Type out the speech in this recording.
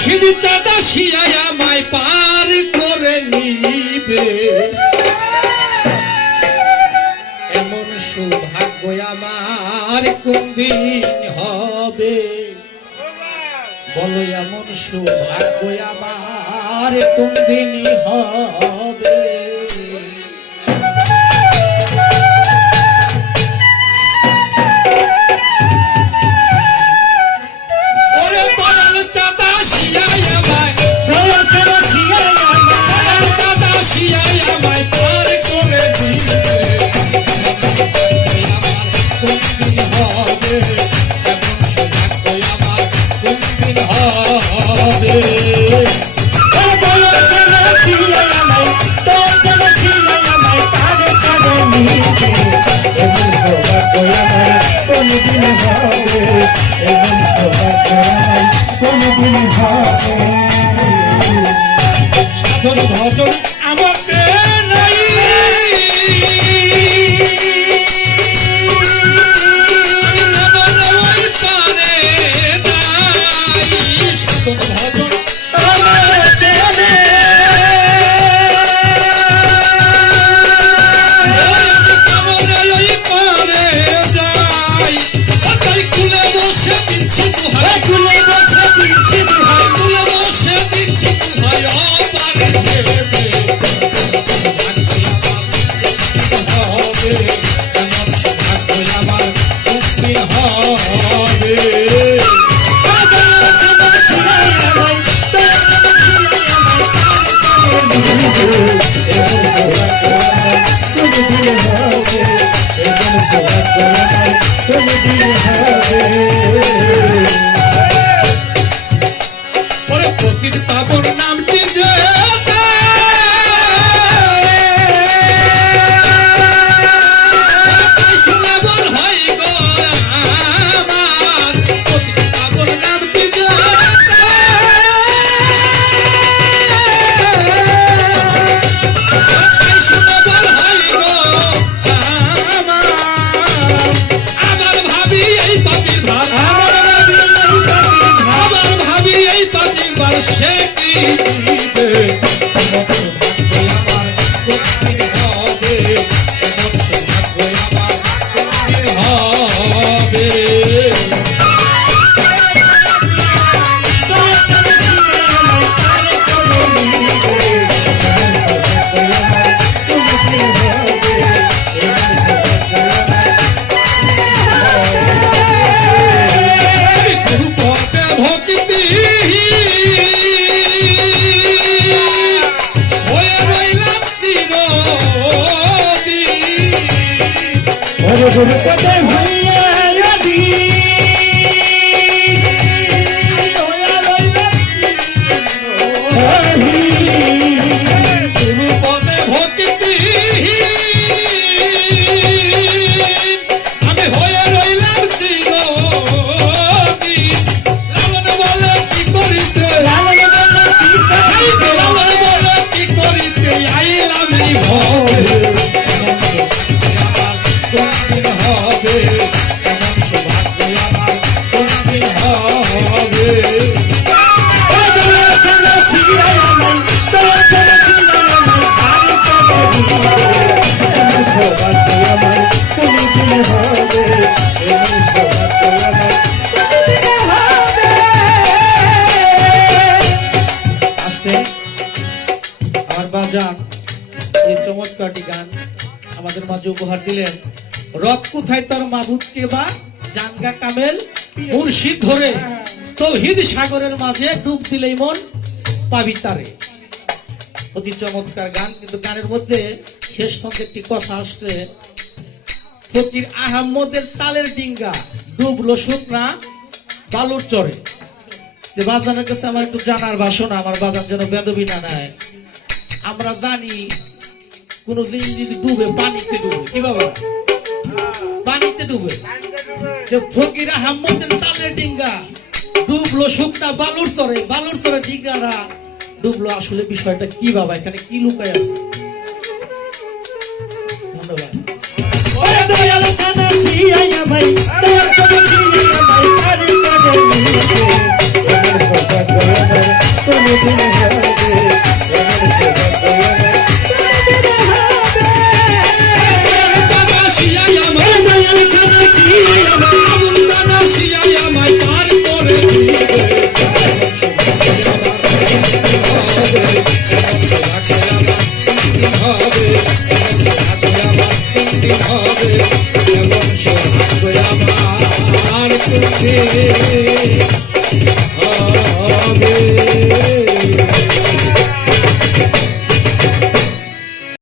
মুর্শিদ চাঁদা শিয়ায় আমায় পার করে নিবে এমন সৌভাগ্য আমার কোন দিন হবে বলো এমন সৌভাগ্য আমার কোন দিন হবে সাধন ভজন আমাকে নাই আমি নবনবই পারে যাই সাধন ভজন আমাকে নবনবই পারে যাই তাই কুলে বসে দিচ্ছি দোহাই কুলে বসে দিচ্ছি দোহাই কুলে বসে দিচ্ছি দোহাই পাবন নামটি যে বল হয় গো আমার পাবন নামটি যে বল হয় গো আমার ভাবি এই পাপির ভাব আমার ভাবি এই পাপির ভাব সে কি চমৎকারটি গান আমাদের মাঝে উপহার দিলেন রব কোথায় তোর মাবুদকে বা জানগা কামেল মুর্শিদ ধরে তৌহিদ সাগরের মাঝে ডুব দিলেই মন পাবি তারে অতি চমৎকার গান কিন্তু গানের মধ্যে শেষ সঙ্গে একটি কথা আসছে ফকির আহমদের তালের ডিঙ্গা ডুবলো শুকনা বালুর চরে যে বাজানের কাছে আমার একটু জানার বাসনা আমার বাজার যেন বেদবি না নেয় আমরা জানি কোন জিনিস যদি ডুবে পানিতে ডুবে কি বাবা পানিতে ডুবে যে ফকির আহমদের তালের ডিঙ্গা ডুবলো শুকনা বালুর চরে ডিঙ্গারা ডুবলো আসলে বিষয়টা কি বাবা এখানে কি লুকায় আছে ধন্যবাদ হবে